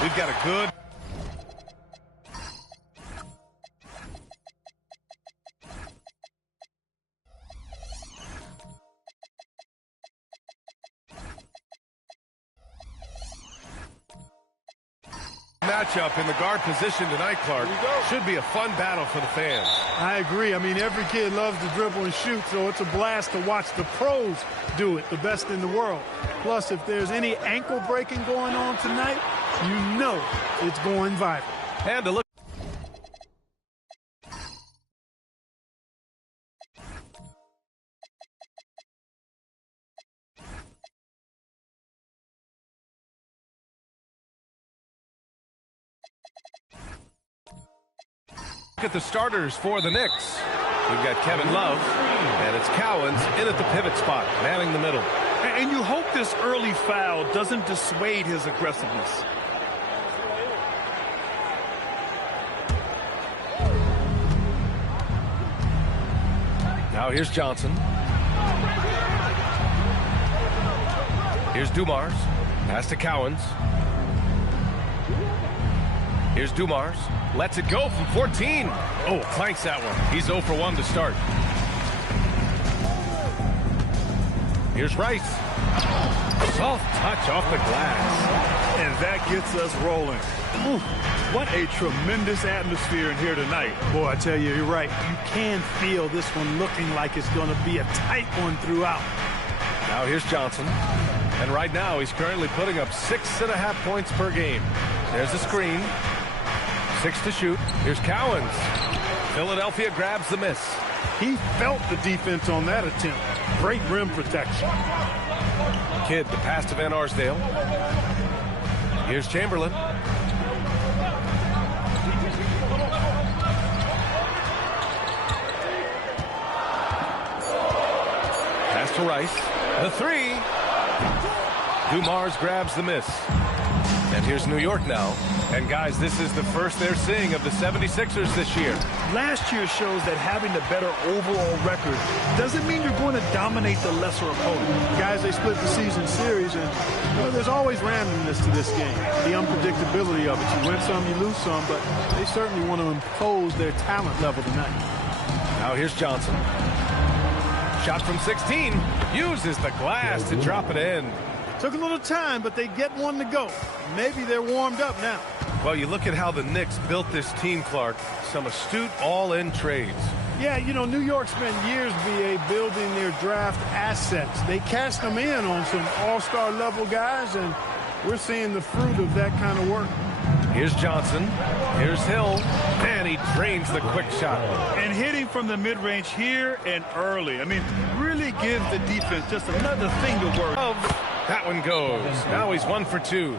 We've got a good matchup in the guard position tonight, Clark. Should be a fun battle for the fans. I agree. I mean, every kid loves to dribble and shoot, so it's a blast to watch the pros do it, the best in the world. Plus, if there's any ankle breaking going on tonight, you know it's going viral. And to look. Look at the starters for the Knicks. We've got Kevin Love, and it's Cowens in at the pivot spot, manning the middle. And you hope this early foul doesn't dissuade his aggressiveness. Now here's Johnson. Here's Dumars. Pass to Cowens. Here's Dumars. Lets it go from 14. Oh, clanks that one. He's 0 for 1 to start. Here's Rice. Soft touch off the glass. And that gets us rolling. Ooh, what a tremendous atmosphere in here tonight. Boy, I tell you, you're right. You can feel this one looking like it's going to be a tight one throughout. Now here's Johnson. And right now, he's currently putting up 6.5 points per game. There's a screen. 6 to shoot. Here's Cowens. Philadelphia grabs the miss. He felt the defense on that attempt. Great rim protection. Kidd, the pass to Van Arsdale. Here's Chamberlain. Pass to Rice. The three. Dumars grabs the miss. And here's New York now. And guys, this is the first they're seeing of the 76ers this year. Last year shows that having the better overall record doesn't mean you're going to dominate the lesser opponent. Guys, they split the season series, and you know, there's always randomness to this game. The unpredictability of it. You win some, you lose some, but they certainly want to impose their talent level tonight. Now here's Johnson. Shot from 16. Uses the glass to drop it in. Took a little time, but they get one to go. Maybe they're warmed up now. Well, you look at how the Knicks built this team, Clark. Some astute all-in trades. Yeah, you know, New York spent years, BA, building their draft assets. They cashed them in on some all-star level guys, and we're seeing the fruit of that kind of work. Here's Johnson. Here's Hill. And he drains the quick shot. And hitting from the mid-range here and early. I mean, really gives the defense just another thing to worry. That one goes. Now he's 1 for 2.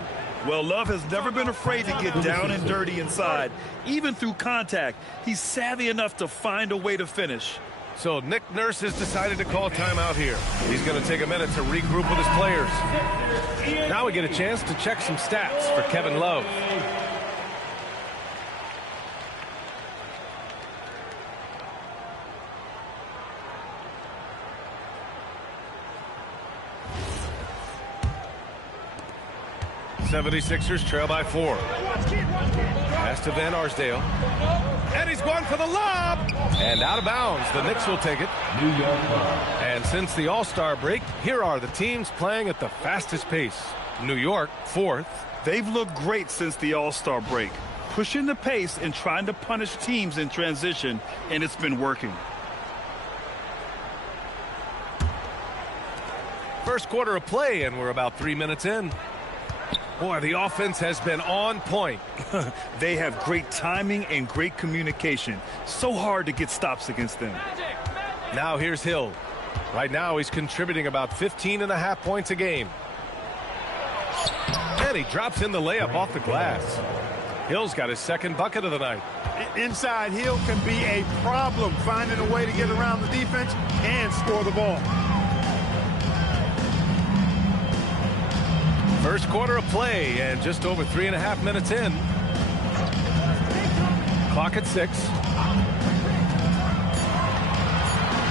Well, Love has never been afraid to get down and dirty inside, even through contact. He's savvy enough to find a way to finish. So Nick Nurse has decided to call timeout here. He's going to take a minute to regroup with his players. Now we get a chance to check some stats for Kevin Love. '76ers trail by 4. Pass to Van Arsdale. And he's going for the lob. And out of bounds. The Knicks will take it. New York. And since the All-Star break, here are the teams playing at the fastest pace. New York, 4th. They've looked great since the All-Star break, pushing the pace and trying to punish teams in transition, and it's been working. First quarter of play, and we're about 3 minutes in. Boy, the offense has been on point. They have great timing and great communication. So hard to get stops against them. Now here's Hill. Right now he's contributing about 15.5 points a game. And he drops in the layup off the glass. Hill's got his second bucket of the night. Inside, Hill can be a problem finding a way to get around the defense and score the ball. First quarter of play, and just over 3.5 minutes in. Clock at 6.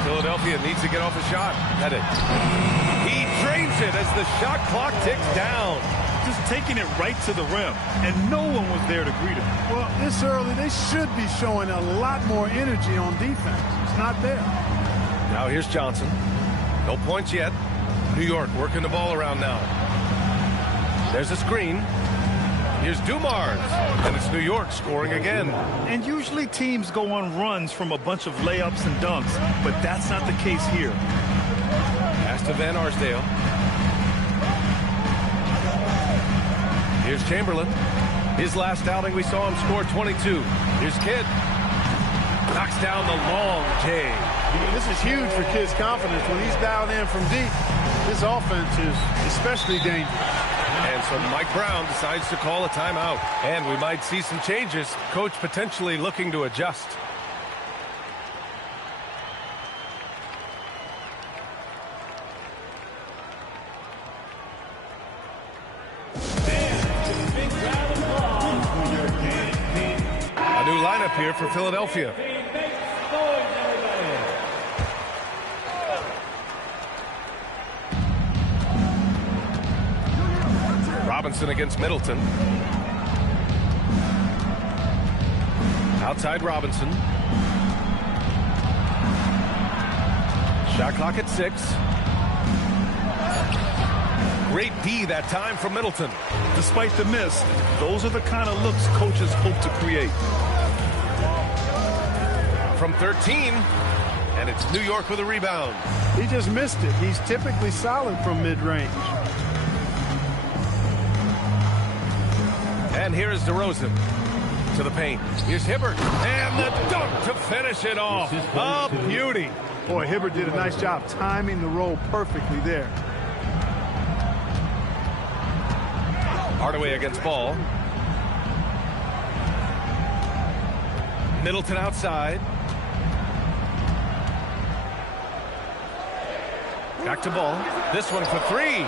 Philadelphia needs to get off a shot. Had it. He drains it as the shot clock ticks down. just taking it right to the rim, and no one was there to greet him. Well, this early, they should be showing a lot more energy on defense. It's not there. Now here's Johnson. No points yet. New York working the ball around now. There's a screen. Here's Dumars, and it's New York scoring again. And usually teams go on runs from a bunch of layups and dunks, but that's not the case here. Pass to Van Arsdale. Here's Chamberlain. His last outing, we saw him score 22. Here's Kidd. Knocks down the long J. This is huge for Kidd's confidence. When he's dialed in from deep, his offense is especially dangerous. And so Mike Brown decides to call a timeout. And we might see some changes. Coach potentially looking to adjust. A new lineup here for Philadelphia. Robinson against Middleton. Outside Robinson. Shot clock at 6. Great D that time from Middleton. Despite the miss, those are the kind of looks coaches hope to create. From 13, and it's New York with a rebound. He just missed it. He's typically solid from mid-range. And here is DeRozan to the paint. Here's Hibbert. And the dunk to finish it off. A beauty. Boy, Hibbert did a nice job timing the roll perfectly there. Hardaway against Ball. Middleton outside. Back to Ball. This one for 3.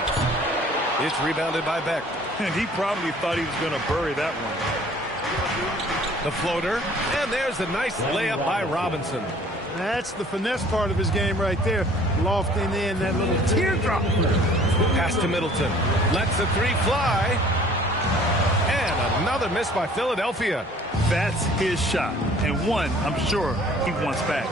It's rebounded by Beck. And he probably thought he was going to bury that one. The floater. And there's a nice layup by Robinson. That's the finesse part of his game right there. Lofting in that little teardrop. Pass to Middleton. Lets the 3 fly. And another miss by Philadelphia. That's his shot. And one, I'm sure, he wants back.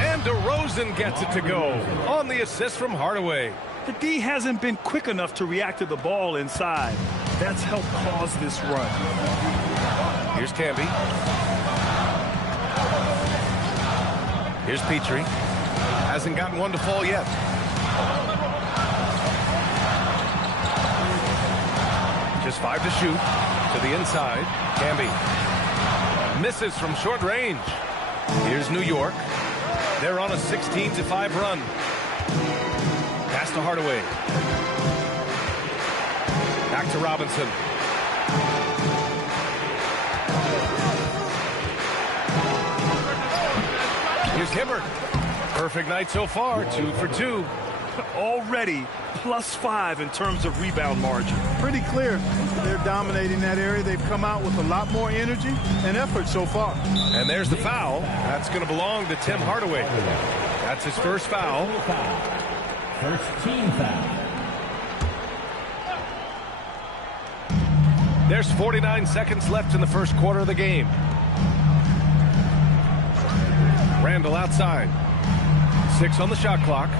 And DeRozan gets it to go on the assist from Hardaway. The D hasn't been quick enough to react to the ball inside. That's helped cause this run. Here's Camby. Here's Petrie. Hasn't gotten one to fall yet. Just 5 to shoot. To the inside. Camby. Misses from short range. Here's New York. They're on a 16-5 run. Pass to Hardaway. Back to Robinson. Here's Hibbert. Perfect night so far, 2 for 2. Already +5 in terms of rebound margin. Pretty clear. They're dominating that area. They've come out with a lot more energy and effort so far. And there's the foul. That's going to belong to Tim Hardaway. That's his first foul. First team foul. There's 49 seconds left in the first quarter of the game. Randall outside. 6 on the shot clock.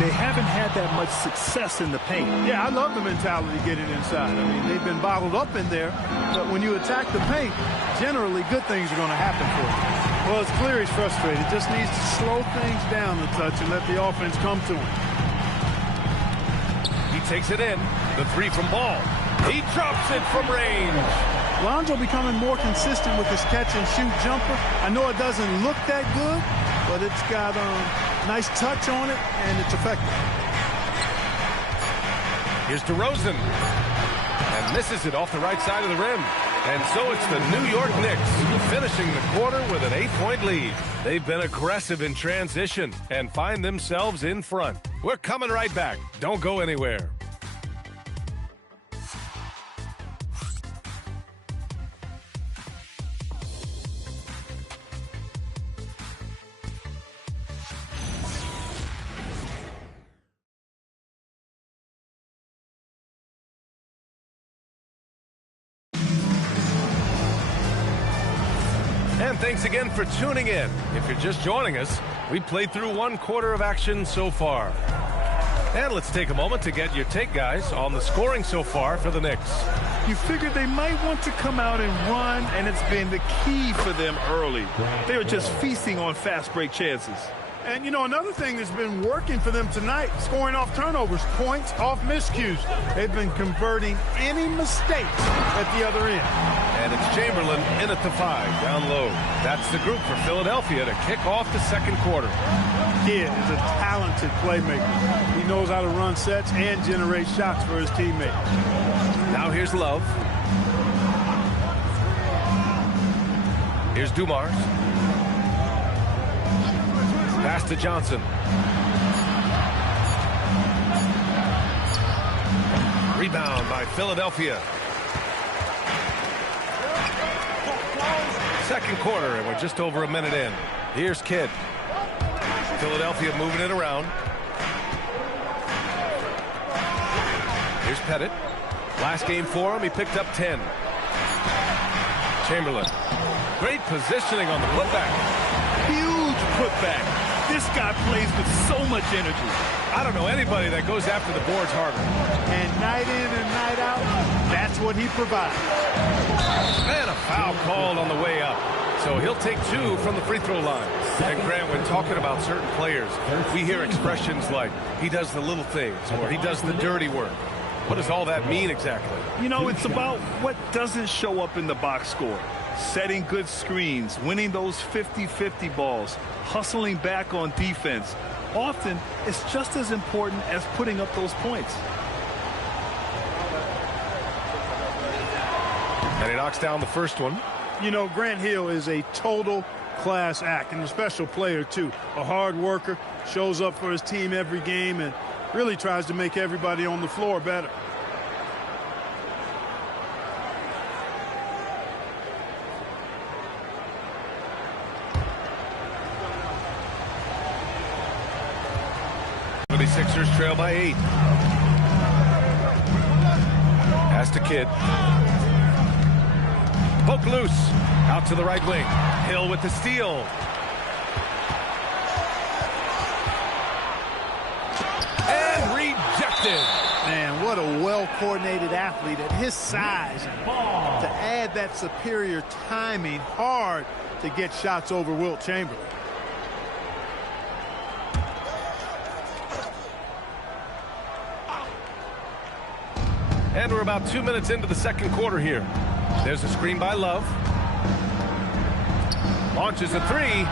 They haven't had that much success in the paint. Yeah, I love the mentality getting inside. I mean, they've been bottled up in there, but when you attack the paint, generally good things are going to happen for you. Well, it's clear he's frustrated. Just needs to slow things down a touch and let the offense come to him. He takes it in. The 3 from Ball. He drops it from range. Lonzo becoming more consistent with his catch-and-shoot jumper. I know it doesn't look that good, but it's got a nice touch on it, and it's effective. Here's DeRozan. And misses it off the right side of the rim. And so it's the New York Knicks finishing the quarter with an 8-point lead. They've been aggressive in transition and find themselves in front. We're coming right back. Don't go anywhere. thanks again for tuning in. If you're just joining us, we played through 1 quarter of action so far. And let's take a moment to get your take, guys, on the scoring so far for the Knicks. You figured they might want to come out and run, and it's been the key for them early. They're just feasting on fast break chances. And, you know, another thing that's been working for them tonight, scoring off turnovers, points off miscues. They've been converting any mistakes at the other end. And it's Chamberlain in at the 5, down low. That's the group for Philadelphia to kick off the second quarter. Kid is a talented playmaker. He knows how to run sets and generate shots for his teammates. Now here's Love. Here's Dumars. Pass to Johnson. Rebound by Philadelphia. Second quarter, and we're just over a minute in. Here's Kidd. Philadelphia moving it around. Here's Pettit. Last game for him, he picked up 10. Chamberlain. Great positioning on the putback. Huge putback. This guy plays with so much energy. I don't know anybody that goes after the boards harder. And night in and night out, that's what he provides. And a foul called on the way up. So he'll take 2 from the free throw line. And Grant, when talking about certain players, we hear expressions like, he does the little things, or he does the dirty work. What does all that mean exactly? You know, it's about what doesn't show up in the box score. Setting good screens, winning those 50-50 balls, hustling back on defense. Often, it's just as important as putting up those points. And he knocks down the first one. You know, Grant Hill is a total class act and a special player, too. A hard worker, shows up for his team every game, and really tries to make everybody on the floor better. The Sixers trail by 8. Pass to Kidd. Poke loose. Out to the right wing. Hill with the steal. And rejected. Man, what a well-coordinated athlete at his size. To add that superior timing, hard to get shots over Wilt Chamberlain. And we're about 2 minutes into the second quarter here. There's a screen by Love. Launches a 3.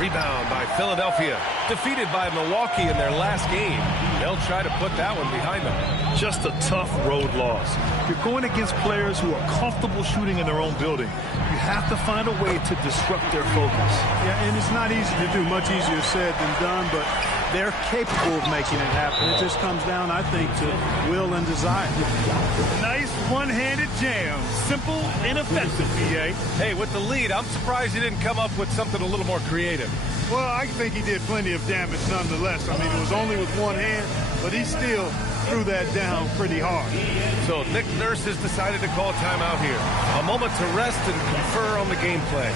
Rebound by Philadelphia. Defeated by Milwaukee in their last game. They'll try to put that one behind them. Just a tough road loss. You're going against players who are comfortable shooting in their own building. You have to find a way to disrupt their focus. Yeah, and it's not easy to do. Much easier said than done, but they're capable of making it happen. It just comes down, I think, to will and desire. Nice one-handed jam. Simple and effective, PA. Hey, with the lead, I'm surprised he didn't come up with something a little more creative. Well, I think he did plenty of damage nonetheless. I mean, it was only with one hand, but he still threw that down pretty hard. So Nick Nurse has decided to call timeout here. A moment to rest and confer on the game plan.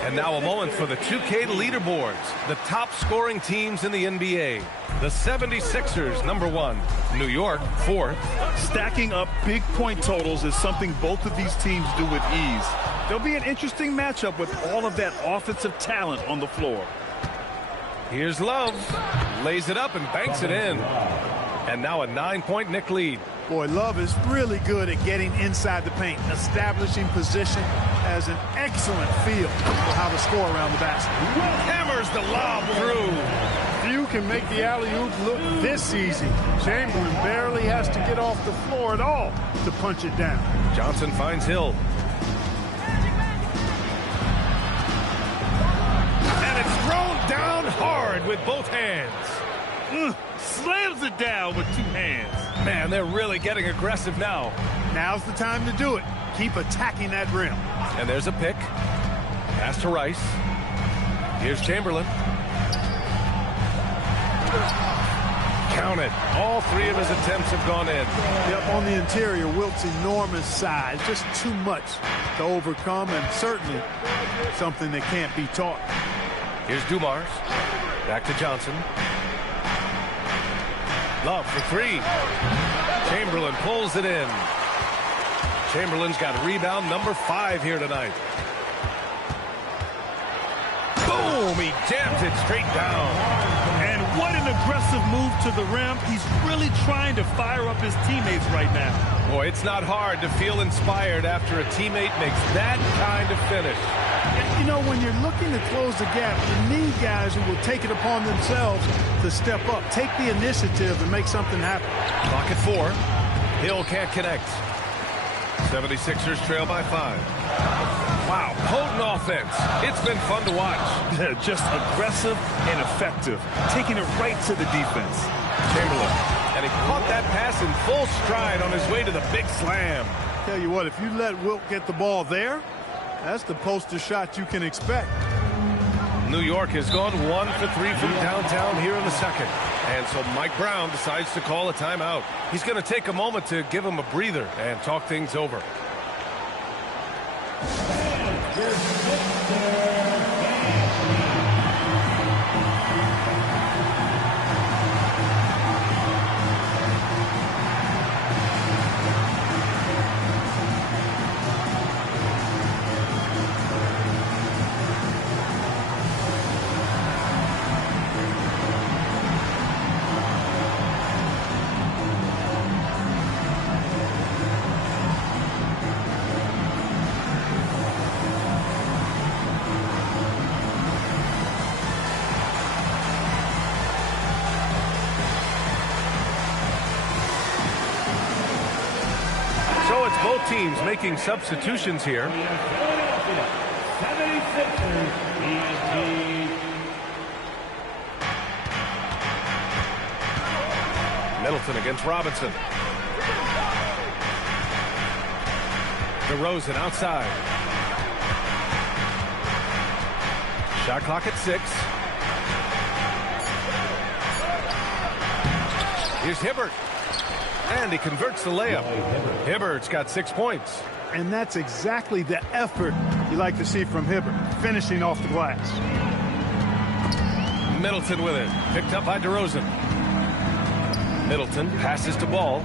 And now a moment for the 2K leaderboards. The top scoring teams in the NBA. The 76ers, number 1. New York, 4th. Stacking up big point totals is something both of these teams do with ease. There'll be an interesting matchup with all of that offensive talent on the floor. Here's Love. Lays it up and banks it in. And now a 9-point Knick lead. Boy, Love is really good at getting inside the paint, establishing position, has an excellent feel for how to score around the basket. Hammers the lob through. Few can make the alley-oop look this easy. Chamberlain barely has to get off the floor at all to punch it down. Johnson finds Hill. thrown down hard with both hands. Slams it down with 2 hands. Man, they're really getting aggressive now. Now's the time to do it. Keep attacking that rim. And there's a pick. Pass to Rice. Here's Chamberlain. Count it. All 3 of his attempts have gone in. Yep, on the interior, Wilt's enormous size. Just too much to overcome, and certainly something that can't be taught. Here's Dumars. Back to Johnson. Love for 3. Chamberlain pulls it in. Chamberlain's got rebound number 5 here tonight. Boom! He jams it straight down. And what an aggressive move to the rim. He's really trying to fire up his teammates right now. Boy, it's not hard to feel inspired after a teammate makes that kind of finish. You know, when you're looking to close the gap, you need guys who will take it upon themselves to step up, take the initiative, and make something happen. Clock at 4. Hill can't connect. 76ers trail by 5. Wow, potent offense. It's been fun to watch. Just aggressive and effective, taking it right to the defense. Chamberlain, and he caught that pass in full stride on his way to the big slam. Tell you what, if you let Wilt get the ball there, that's the poster shot you can expect. New York has gone 1 for 3 from downtown here in the second. And so Mike Brown decides to call a timeout. He's going to take a moment to give him a breather and talk things over. So it's both teams making substitutions here. Middleton against Robinson. DeRozan outside. Shot clock at 6. Here's Hibbert. And he converts the layup. Hibbert's got 6 points. And that's exactly the effort you like to see from Hibbert, finishing off the glass. Middleton with it. Picked up by DeRozan. Middleton passes to Ball.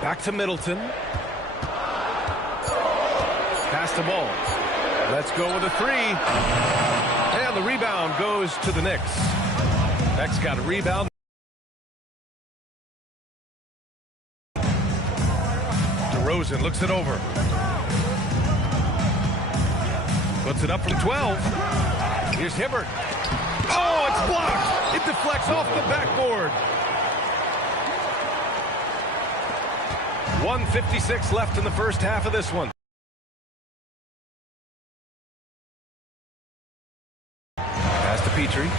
Back to Middleton. Pass to Ball. Let's go with a 3. And the rebound goes to the Knicks. Knicks got a rebound. DeRozan looks it over. Puts it up from 12. Here's Hibbert. Oh, it's blocked. It deflects off the backboard. 1:56 left in the first half of this one. Pass to Petrie.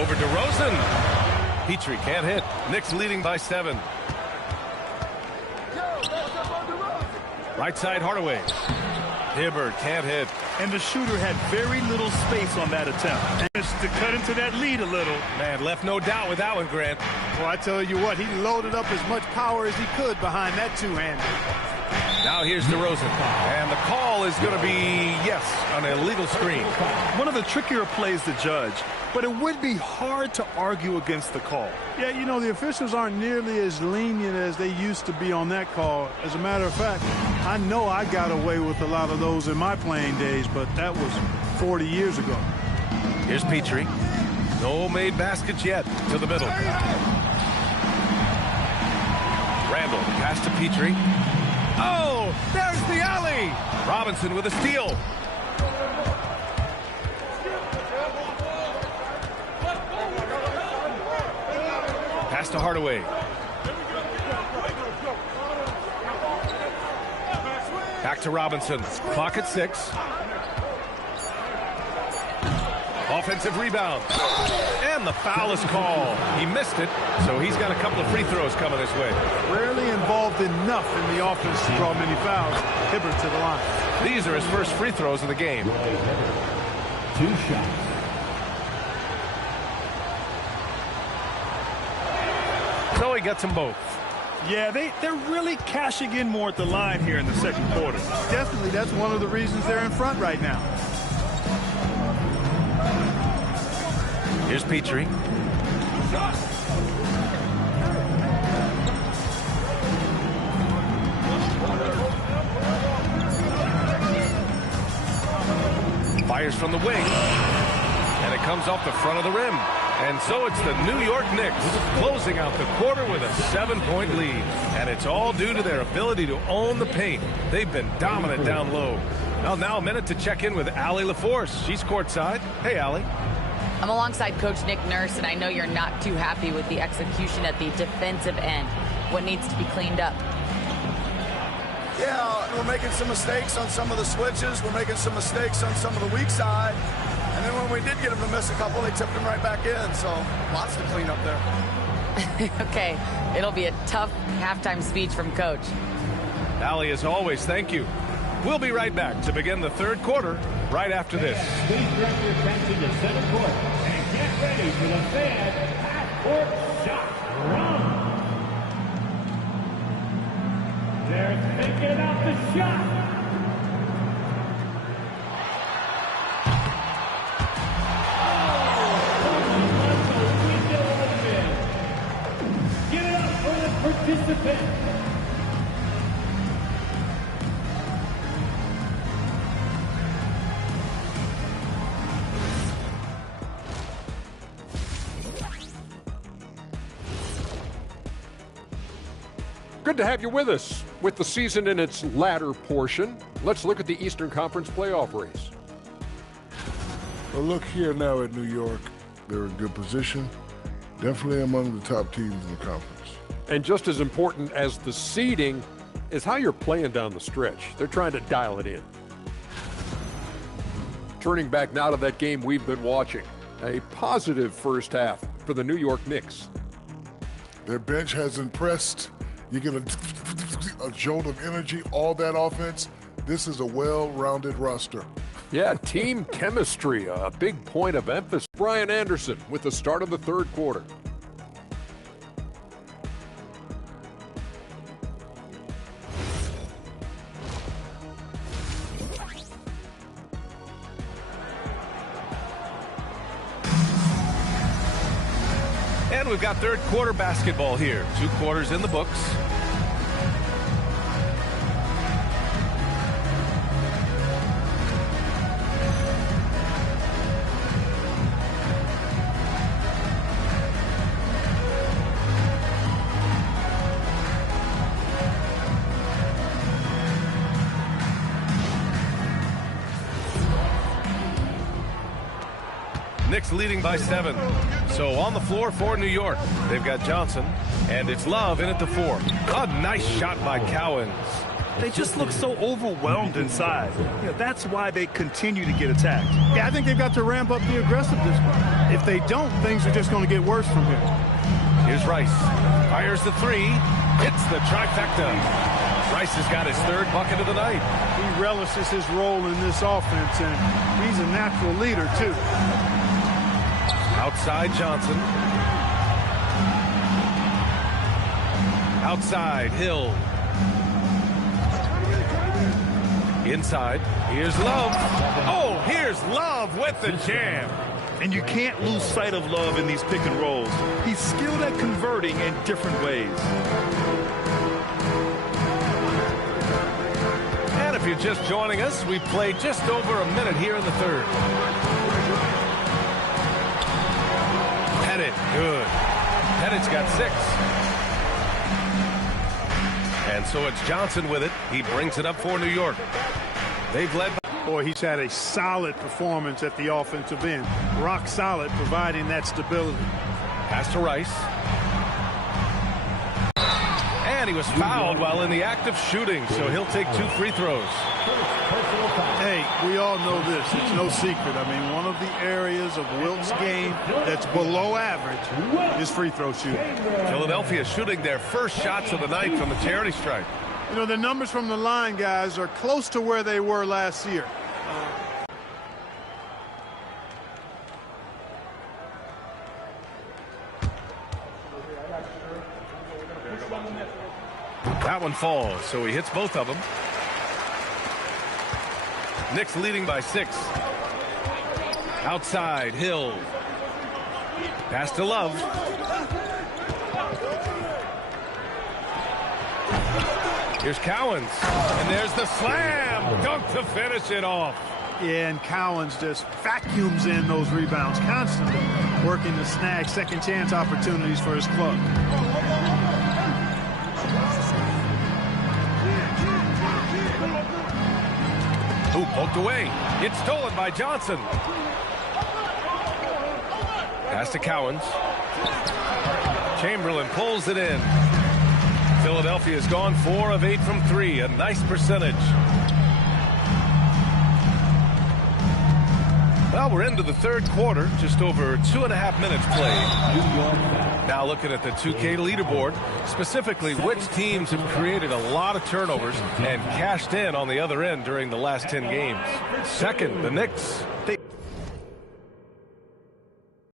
Over DeRozan. Petrie can't hit. Knicks leading by 7. Right side Hardaway. Hibbert can't hit. And the shooter had very little space on that attempt. Just to cut into that lead a little. Man, left no doubt with that one, Grant. Well, I tell you what, he loaded up as much power as he could behind that two-hander. Now here's DeRozan. And the call is going to be, yes, an illegal screen. One of the trickier plays to judge, but it would be hard to argue against the call. Yeah, you know, the officials aren't nearly as lenient as they used to be on that call. As a matter of fact, I know I got away with a lot of those in my playing days, but that was 40 years ago. Here's Petrie. No made baskets yet. To the middle. Randall, pass to Petrie. Oh, there's the alley. Robinson with a steal. Pass to Hardaway. to Robinson. Clock at 6. Offensive rebound. And the foul is called. He missed it, so he's got a couple of free throws coming this way. Rarely involved enough in the offense to draw many fouls. Hibbert to the line. These are his first free throws of the game. 2 shots. So he gets them both. Yeah, they're really cashing in more at the line here in the second quarter. Definitely, that's one of the reasons they're in front right now. Here's Petrie. Fires from the wing. And it comes off the front of the rim. And so it's the New York Knicks closing out the quarter with a 7-point lead. And it's all due to their ability to own the paint. They've been dominant down low. Well, now a minute to check in with Allie LaForce. She's courtside. Hey, Allie. I'm alongside Coach Nick Nurse, and I know you're not too happy with the execution at the defensive end. What needs to be cleaned up? Yeah, we're making some mistakes on some of the switches. We're making some mistakes on some of the weak side. And then when we did get them to miss a couple, they tipped them right back in. So lots to clean up there. Okay, it'll be a tough halftime speech from Coach. Allie, as always, thank you. We'll be right back to begin the third quarter right after this. Please direct your attention to center court and get ready for the Fed half-court shot run. They're thinking about the shot. Give it up for the participant. Good to have you with us. With the season in its latter portion, let's look at the Eastern Conference playoff race. Well, look here now at New York. They're in good position. Definitely among the top teams in the conference. And just as important as the seeding is how you're playing down the stretch. They're trying to dial it in. Turning back now to that game we've been watching. A positive first half for the New York Knicks. Their bench has impressed. You get a jolt of energy, all that offense. This is a well-rounded roster. Yeah, team chemistry, a big point of emphasis. Brian Anderson with the start of the third quarter. And we've got third quarter basketball here. 2 quarters in the books. Knicks leading by 7. So on the floor for New York, they've got Johnson, and it's Love in at the 4. A nice shot by Cowens. They just look so overwhelmed inside. That's why they continue to get attacked. Yeah, I think they've got to ramp up the aggressiveness. If they don't, things are just going to get worse from here. Here's Rice. Fires the 3. Hits the trifecta. Rice has got his 3rd bucket of the night. He relishes his role in this offense, and he's a natural leader, too. Outside Johnson. Outside Hill. Inside. Here's Love. Oh, here's Love with the jam. And you can't lose sight of Love in these pick and rolls. He's skilled at converting in different ways. And if you're just joining us, we played just over a minute here in the third. Pettit, good. Pettit's got 6. And so it's Johnson with it. He brings it up for New York. They've led. Boy, he's had a solid performance at the offensive end. Rock solid, providing that stability. Pass to Rice. And he he was fouled while in the act of shooting, so he'll take 2 free throws. Hey, we all know this. It's no secret. I mean, one of the areas of Wilt's game that's below average is free throw shooting. Philadelphia shooting their first shots of the night from the charity stripe. You know, the numbers from the line, guys, are close to where they were last year. That one falls, so he hits both of them. Knicks leading by 6. Outside, Hill. Pass to Love. Here's Cowens. And there's the slam. Dunk to finish it off. Yeah, and Cowens just vacuums in those rebounds constantly, working to snag second chance opportunities for his club. Ooh, poked away. It's stolen by Johnson. Pass to Cowens. Chamberlain pulls it in. Philadelphia's gone 4 of 8 from 3. A nice percentage. Well, we're into the third quarter. Just over 2.5 minutes played. Now looking at the 2K leaderboard, specifically which teams have created a lot of turnovers and cashed in on the other end during the last 10 games. Second, the Knicks.